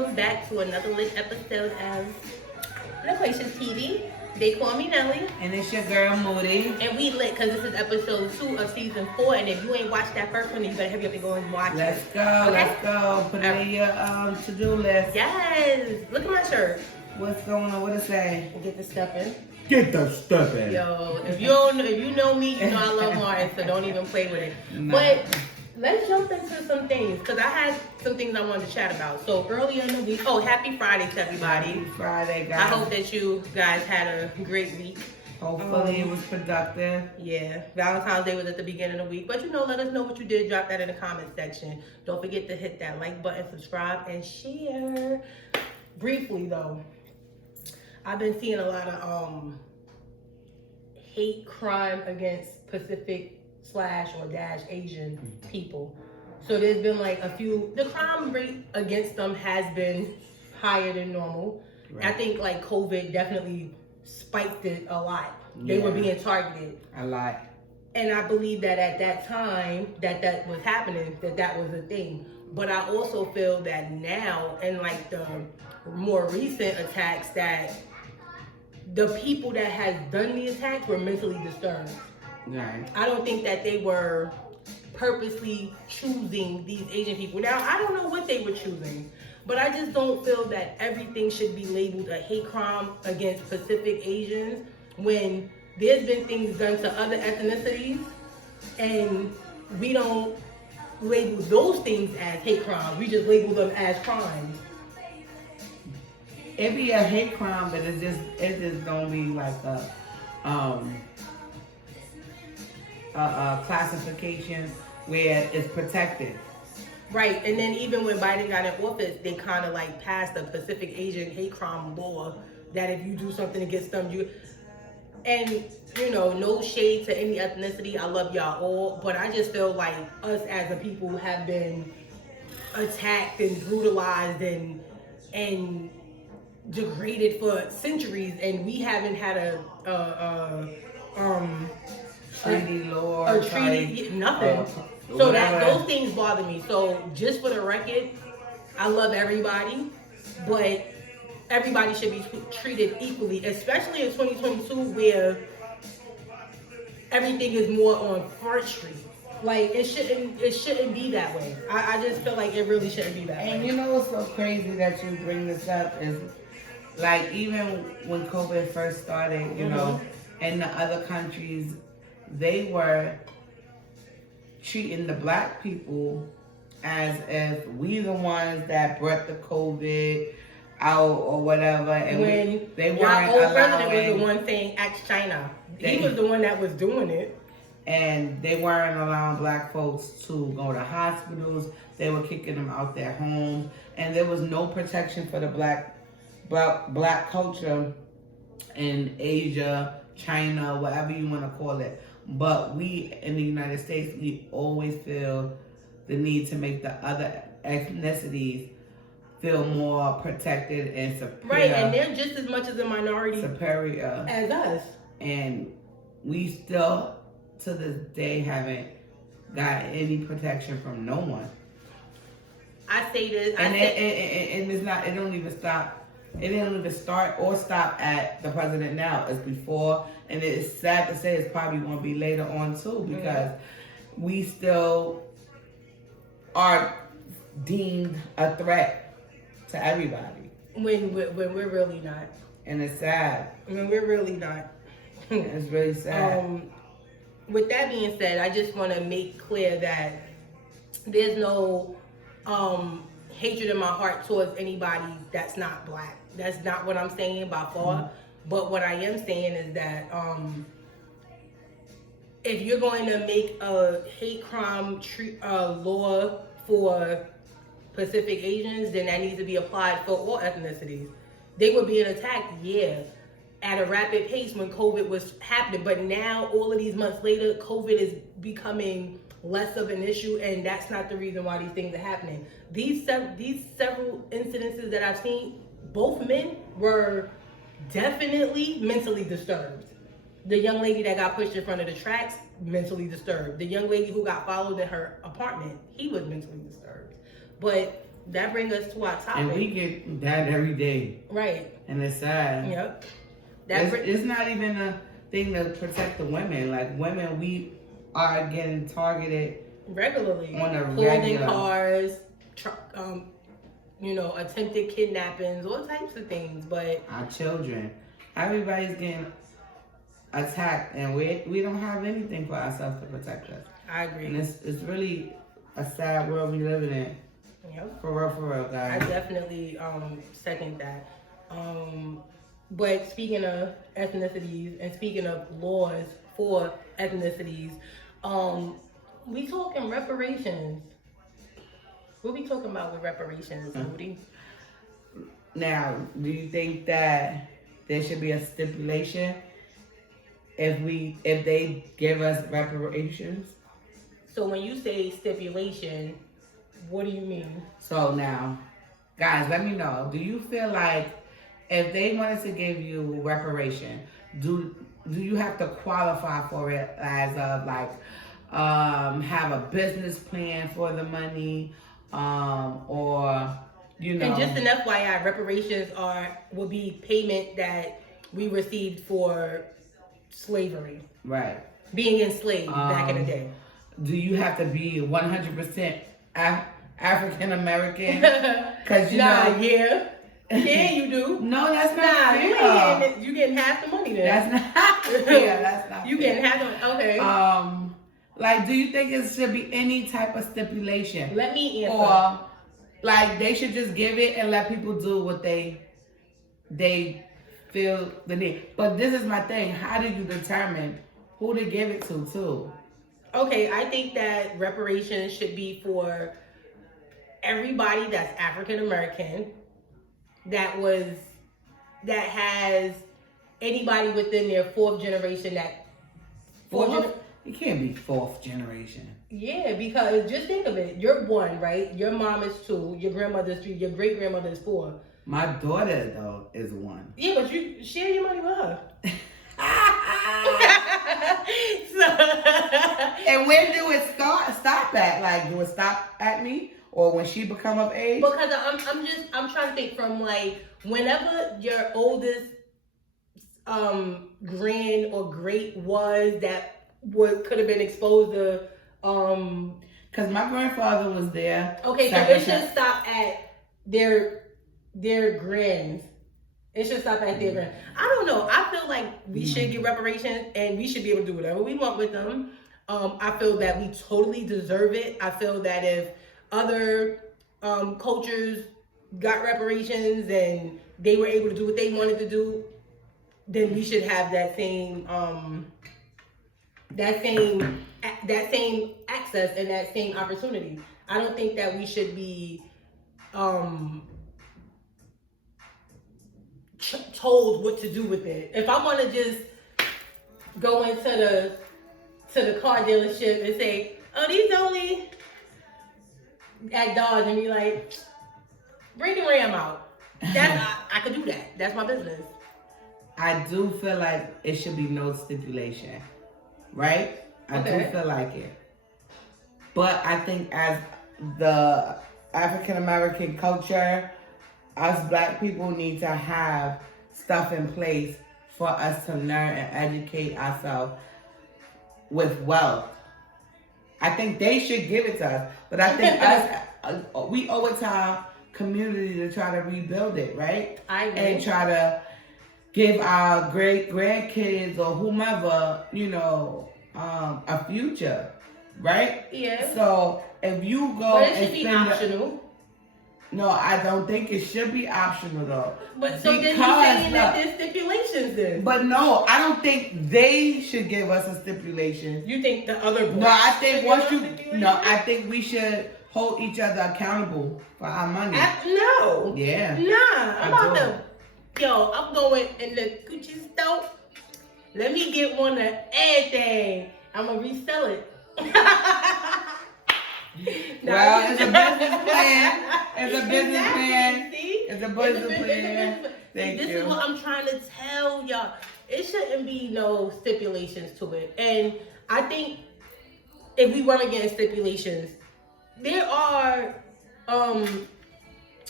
welcome back to another lit episode of Reparations TV. They call me Nelly. And it's your girl Moody. And we lit because this is episode 2 of season 4. And if you ain't watched that first one, then you better hurry up and go and watch Let's it. go, Okay? let's go. Put it in your to-do list. Yes. Look at my shirt. What's going on? What it say? Get the stuff in. Get the stuff in. Yo, if you know me, you know I love Martin, so don't even play with it. No. But let's jump into some things because I had some things I wanted to chat about. So earlier in the week, happy Friday to everybody. Happy Friday, guys. I hope that you guys had a great week. Hopefully it was productive. Yeah, Valentine's Day was at the beginning of the week, but let us know what you did. Drop that in the comment section. Don't forget to hit that like button, subscribe, and share. Briefly though, I've been seeing a lot of hate crime against Pacific/Asian people. So there's been like a few. The crime rate against them has been higher than normal. Right. I think like COVID definitely spiked it a lot. They were being targeted a lot. And I believe that at that time that was happening, that was a thing. But I also feel that now, in like the more recent attacks, that the people that has done the attacks were mentally disturbed. Right. I don't think that they were purposely choosing these Asian people. Now, I don't know what they were choosing, but I just don't feel that everything should be labeled a hate crime against Pacific Asians when there's been things done to other ethnicities and we don't label those things as hate crimes. We just label them as crimes. It be a hate crime, but it just don't be like a classification where it's protected. Right, and then even when Biden got in office, they kind of like passed a Pacific Asian hate crime law that if you do something against them, and no shade to any ethnicity, I love y'all all, but I just feel like us as a people have been attacked and brutalized and degraded for centuries, and we haven't had a treaty law, a treaty, nothing. So those things bother me. So just for the record, I love everybody, but everybody should be treated equally, especially in 2022 where everything is more on Front Street. Like it shouldn't be that way. I just feel like it really shouldn't be that way. And you know what's so crazy that you bring this up is like even when COVID first started, you know, in the other countries, they were treating the black people as if we the ones that brought the COVID out or whatever, and when they weren't our old allowing, president was the one saying ask China. He was the one that was doing it. And they weren't allowing black folks to go to hospitals. They were kicking them out their homes, and there was no protection for the black culture in Asia, China, whatever you want to call it. But we in the United States, we always feel the need to make the other ethnicities feel more protected and superior. Right, and they're just as much as a minority superior as us. And we still, to this day, haven't got any protection from no one. I say this, and it's not. It don't even stop. It didn't even start or stop at the president now. It's before, and it's sad to say it's probably going to be later on too, because we still are deemed a threat to everybody. When we're really not. And it's sad. When we're really not. It's really sad. With that being said, I just want to make clear that there's no hatred in my heart towards anybody that's not black. That's not what I'm saying by far. But what I am saying is that if you're going to make a hate crime law for Pacific Asians, then that needs to be applied for all ethnicities. They were being attacked, at a rapid pace when COVID was happening. But now, all of these months later, COVID is becoming less of an issue, and that's not the reason why these things are happening. These several incidences that I've seen, both men were definitely mentally disturbed. The young lady that got pushed in front of the tracks, mentally disturbed. The young lady who got followed in her apartment, he was mentally disturbed. But that brings us to our topic. And we get that every day. Right. And it's sad. Yep. It's not even a thing to protect the women. Like, women, we are getting targeted regularly on a clothing regular. cars, attempted kidnappings, all types of things. But our children, everybody's getting attacked, and we don't have anything for ourselves to protect us. I agree. And it's really a sad world we living in. Yep. For real, guys. I definitely second that. But speaking of ethnicities and speaking of laws for ethnicities, we talking reparations. What we talking about with reparations, Moody? Now, do you think that there should be a stipulation if they give us reparations? So when you say stipulation, what do you mean? So now, guys, let me know. Do you feel like if they wanted to give you reparation, do you have to qualify for it as of like have a business plan for the money, or And just an FYI, reparations will be payment that we received for slavery, right? Being enslaved back in the day. Do you have to be 100% African American? Because yeah, you do. No, that's not fair. You getting half the money then. That's not fair. That's not you fair. getting half the okay. Like, do you think it should be any type of stipulation? Let me answer. Or like they should just give it and let people do what they feel the need. But this is my thing. How do you determine who to give it to too? Okay, I think that reparations should be for everybody that's African American, that has anybody within their fourth generation It can't be fourth generation. Yeah, because just think of it. You're one, right? Your mom is 2, your grandmother's 3, your great grandmother is 4. My daughter though is 1. Yeah, but you share your money with her. And when do it stop at? Like, do it stop at me, or when she become of age? Because I'm trying to think from like whenever your oldest grand or great was that could have been exposed to because my grandfather was there. Okay, so it should stop at their grands. It should stop at their grands. I don't know. I feel like we should get reparations and we should be able to do whatever we want with them. I feel that we totally deserve it. I feel that if other cultures got reparations and they were able to do what they wanted to do, then we should have that same access and that same opportunity. I don't think that we should be told what to do with it. If I want to just go into the car dealership and say, "Oh, these only at Dodge," and be like, "Bring the Ram out." I could do that. That's my business. I do feel like it should be no stipulation, right? I do feel like it. But I think as the African American culture, us black people need to have stuff in place for us to learn and educate ourselves with wealth. I think they should give it to us, but I think we owe it to our community to try to rebuild it, right? I agree. And try to give our great grandkids or whomever, a future, right? Yeah. So if you go, but it should be optional. No, I don't think it should be optional though. But so then you're saying that there's stipulations then? But no, I don't think they should give us a stipulation. You think the other boys? No, I think I think we should hold each other accountable for our money. No. Yeah. Nah, I'm going in the Gucci store. Let me get one of everything. I'm gonna resell it. Well, it's a business plan. It's a business plan. See? It's a business plan. This is what I'm trying to tell y'all. It shouldn't be no stipulations to it. And I think if we want to get stipulations, there are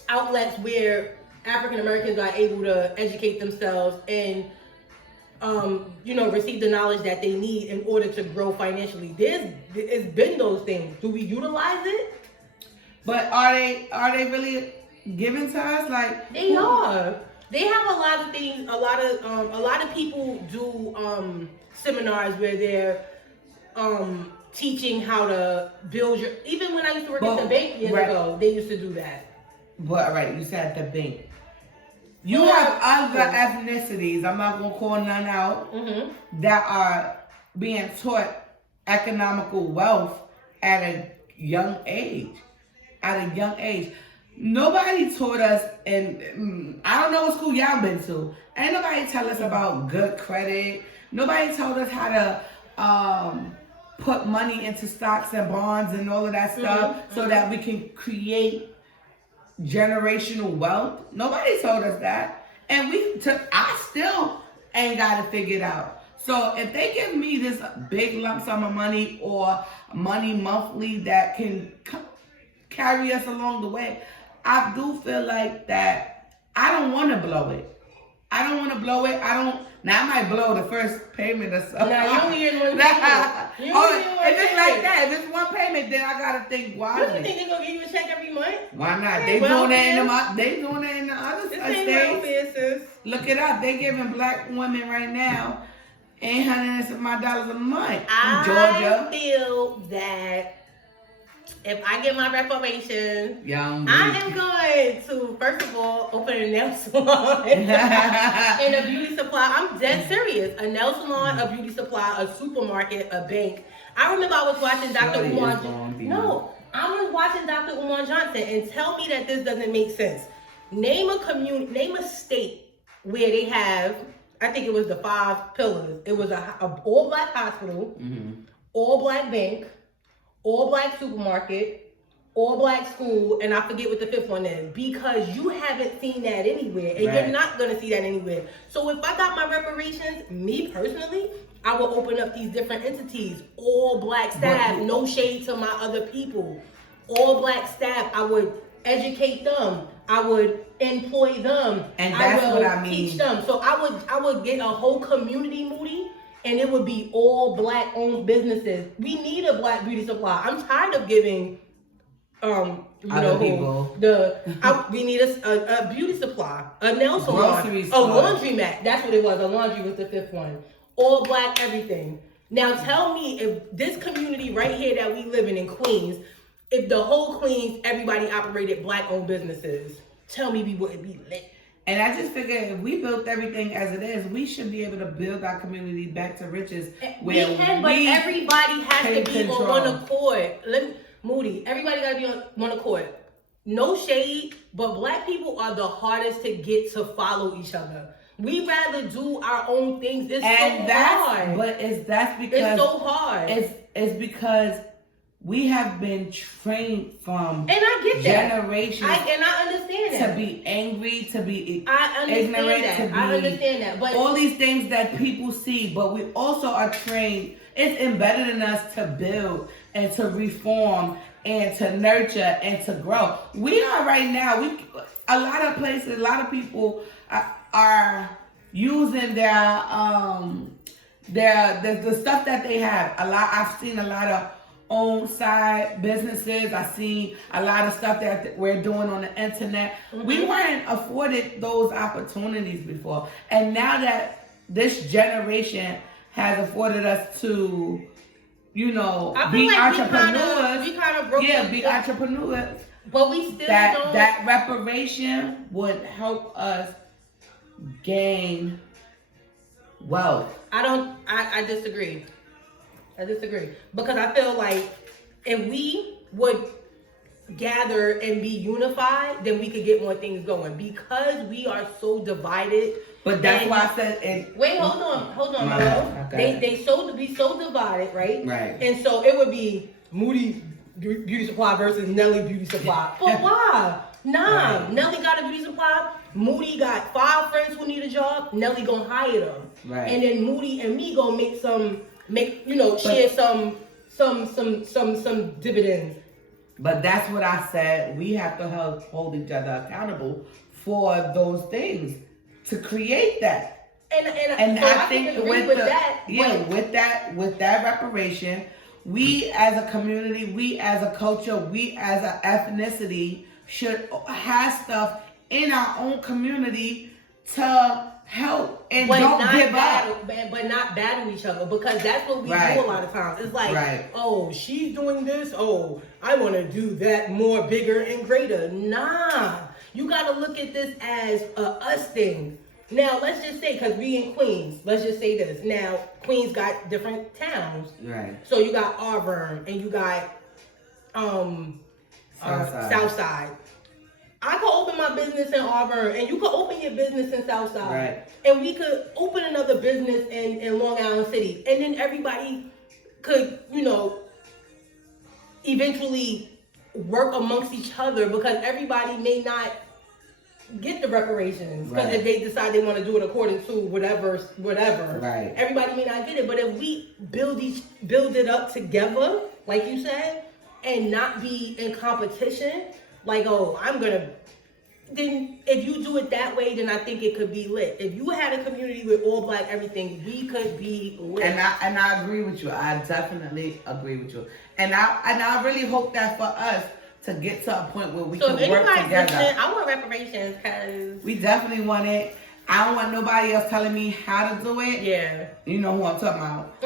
outlets where African Americans are able to educate themselves and receive the knowledge that they need in order to grow financially. It's been those things. Do we utilize it? But are they really given to us? Like they are. They have a lot of things. A lot of people do seminars where they're teaching how to build your. Even when I used to work at the bank years ago, they used to do that. But right, you said at the bank. You have other ethnicities, I'm not going to call none out, that are being taught economical wealth at a young age. Nobody taught us, and I don't know what school y'all been to. Ain't nobody tell us about good credit. Nobody told us how to put money into stocks and bonds and all of that stuff so that we can create generational wealth. Nobody told us that, and I still ain't got it figured out. So if they give me this big lump sum of money or money monthly that can carry us along the way, I do feel like that I don't want to blow it. Now I might blow the first payment or something. Nah, you only getting one payment. If it's like that, if it's one payment, then I gotta think why. What, you think they're gonna give you a check every month? Why not? They doing that in the other states. Look it up. They giving black women right now $800 a month in Georgia. I feel that if I get my reparations, I am going to, first of all, open a nail salon and a beauty supply. I'm dead serious. A nail salon, a beauty supply, a supermarket, a bank. I remember I was watching Dr. Umar. I was watching Dr. Umar Johnson, and tell me that this doesn't make sense. Name a state where they have, I think it was the 5 pillars. It was a all black hospital, all black bank, all black supermarket, all black school, and I forget what the 5th one is, because you haven't seen that anywhere, and you're not going to see that anywhere. So if I got my reparations, me personally, I will open up these different entities, all black staff, no shade to my other people, all black staff. I would educate them, I would employ them, and that's what I mean. Teach them. So I would get a whole community, Moody, and it would be all black owned businesses. We need a black beauty supply. I'm tired of giving other people. We need a beauty supply, a nail salon, a laundromat. That's what it was. A laundry was the 5th one. All black everything. Now tell me, if this community right here that we live in Queens, if the whole Queens, everybody operated black owned businesses, tell me we wouldn't be lit. And I just figure if we built everything as it is, we should be able to build our community back to riches. But everybody has to be on one accord. Moody, everybody got to be on one accord. No shade, but black people are the hardest to get to follow each other. We rather do our own things. It's so hard. But that's because it's so hard. It's because we have been trained from and I get that. Generations. And I understand that. To be angry, to be ignorant, to be I understand that. But all these things that people see, but we also are trained. It's embedded in us to build and to reform and to nurture and to grow. We are right now. A lot of places, a lot of people are using the stuff that they have. I've seen a lot of own side businesses. I've seen a lot of stuff that we're doing on the internet. We weren't afforded those opportunities before, and now that this generation has afforded us to, be entrepreneurs. We kind of broke be entrepreneurs. But we still don't. That reparation would help us gain wealth. I disagree. Because I feel like if we would gather and be unified, then we could get more things going. Because we are so divided. But that's why I said. Wait, hold on, bro. Okay. They so divided, right? Right. And so it would be Moody Beauty Supply versus Nelly Beauty Supply. But why? Nah, right. Nelly got a beauty supply. Moody got 5 friends who need a job. Nelly gonna hire them. Right. And then Moody and me gonna share some dividends. But that's what I said. We have to hold each other accountable for those things to create that. And so I think with that reparation, we as a community, we as a culture, we as an ethnicity should have stuff in our own community to help and don't give up. But not battle each other, because that's what we do a lot of times. It's like, oh, she's doing this. Oh, I want to do that more, bigger and greater. Nah, you got to look at this as a us thing. Now, let's just say, because we in Queens, let's just say this. Now, Queens got different towns. Right. So you got Auburn and you got Southside. I could open my business in Auburn and you could open your business in Southside. Right. And we could open another business in Long Island City. And then everybody could, eventually work amongst each other, because everybody may not get the reparations, because if they decide they want to do it according to whatever, right, everybody may not get it. But if we build it up together, like you said, and not be in competition, like, then if you do it that way, then I think it could be lit. If you had a community with all black everything, we could be lit. And I agree with you. I definitely agree with you. And I really hope that for us to get to a point where we can work together. I want reparations, because we definitely want it. I don't want nobody else telling me how to do it. Yeah. You know who I'm talking about.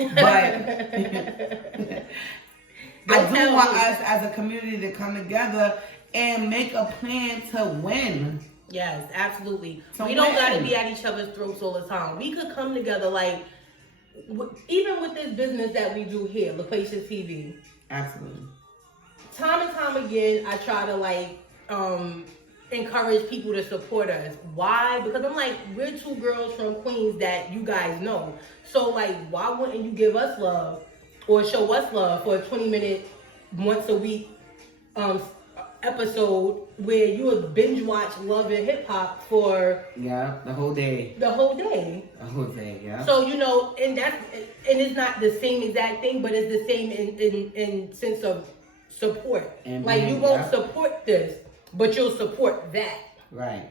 But I do want us as a community to come together and make a plan to win. Yes, absolutely. We don't got to be at each other's throats all the time. We could come together, like, even with this business that we do here, Reparations TV. Absolutely. Time and time again, I try to encourage people to support us. Why? Because I'm like, we're two girls from Queens that you guys know. So like, why wouldn't you give us love or show us love for a 20-minute, once a week episode where you would binge watch Love and Hip Hop for the whole day. Yeah. So and it's not the same exact thing, but it's the same in sense of support. And like, you won't support this, but you'll support that. Right.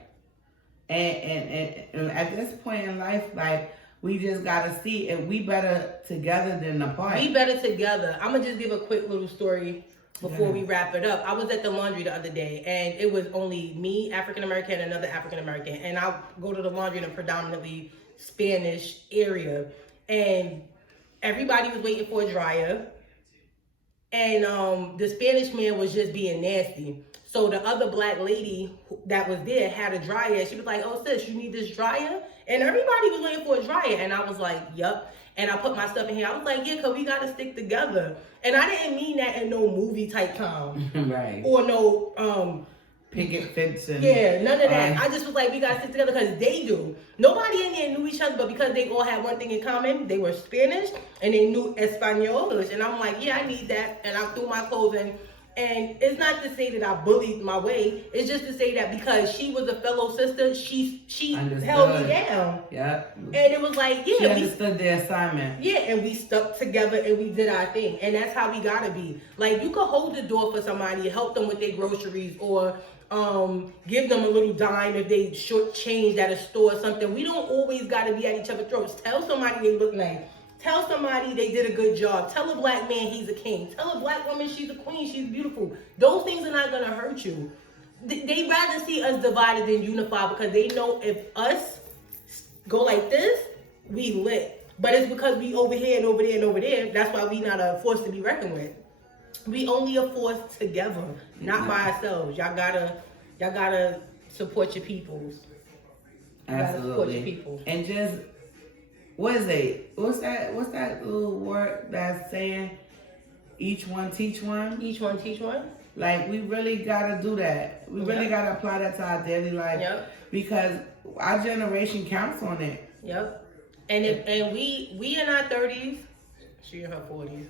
And at this point in life, like, we just gotta see if we better together than apart. We better together. I'm gonna just give a quick little story before we wrap it up. I was at the laundry the other day, and it was only me, African American, and another African American. And I go to the laundry in a predominantly Spanish area, and everybody was waiting for a dryer. And the Spanish man was just being nasty. So the other black lady that was there had a dryer. She was like, "Oh sis, you need this dryer?" And everybody was waiting for a dryer. And I was like, "Yup." And I put my stuff in here. I was like, "Yeah, because we got to stick together." And I didn't mean that in no movie type time. Right. Or no picket fencing. Yeah, none of that. I just was like, we got to stick together, because they do. Nobody in there knew each other, but because they all had one thing in common, they were Spanish and they knew Espanol. And I'm like, yeah, I need that. And I threw my clothes in. And it's not to say that I bullied my way. It's just to say that because she was a fellow sister, she held me down. Yeah. And it was like, yeah. She understood the assignment. Yeah, and we stuck together and we did our thing. And that's how we gotta be. Like, you could hold the door for somebody, help them with their groceries, or give them a little dime if they shortchanged at a store or something. We don't always gotta be at each other's throats. Tell somebody they look nice. Tell somebody they did a good job. Tell a black man he's a king. Tell a black woman she's a queen, she's beautiful. Those things are not going to hurt you. They rather see us divided than unified, because they know if us go like this, we lit. But it's because we over here and over there and over there. That's why we not a force to be reckoned with. We only a force together, not by ourselves. Y'all gotta support your peoples. Absolutely. Support your people. And just, what's that little word that's saying, each one teach one? Each one teach one? Like, we really gotta do that. We really gotta apply that to our daily life. Yep. Because our generation counts on it. Yep. And we in our 30s, she in her 40s.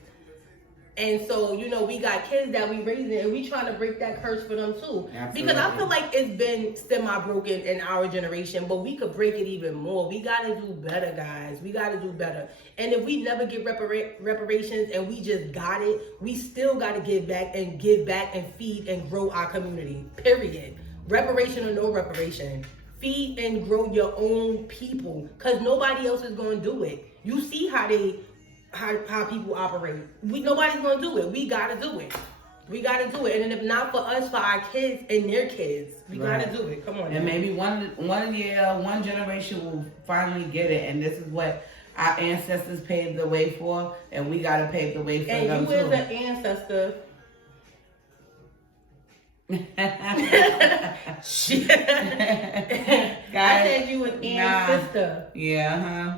And so, you know, we got kids that we raising and we trying to break that curse for them too. Absolutely. Because I feel like it's been semi-broken in our generation, but we could break it even more. We got to do better, guys. We got to do better. And if we never get reparations and we just got it, we still got to give back and feed and grow our community, period. Reparation or no reparation. Feed and grow your own people because nobody else is going to do it. You see how people operate. Nobody's gonna do it. We gotta do it. We gotta do it. And then if not for us, for our kids and their kids, we gotta do it. Come on. And maybe one year, one generation will finally get it. And this is what our ancestors paved the way for, and we gotta pave the way for them too. And you as an ancestor. Shit. I said you an ancestor. Yeah,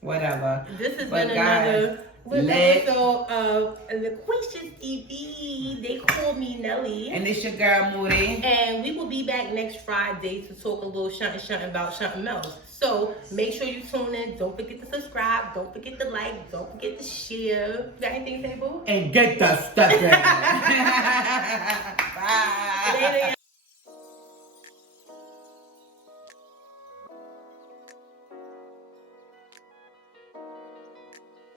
whatever. This has been another episode of Loquacious TV. They call me Nelly. And it's your girl Moody. And we will be back next Friday to talk a little shunting about something else. So make sure you tune in. Don't forget to subscribe. Don't forget to like. Don't forget to share. You got anything to say, boo? And get the stuff in. Bye. Later,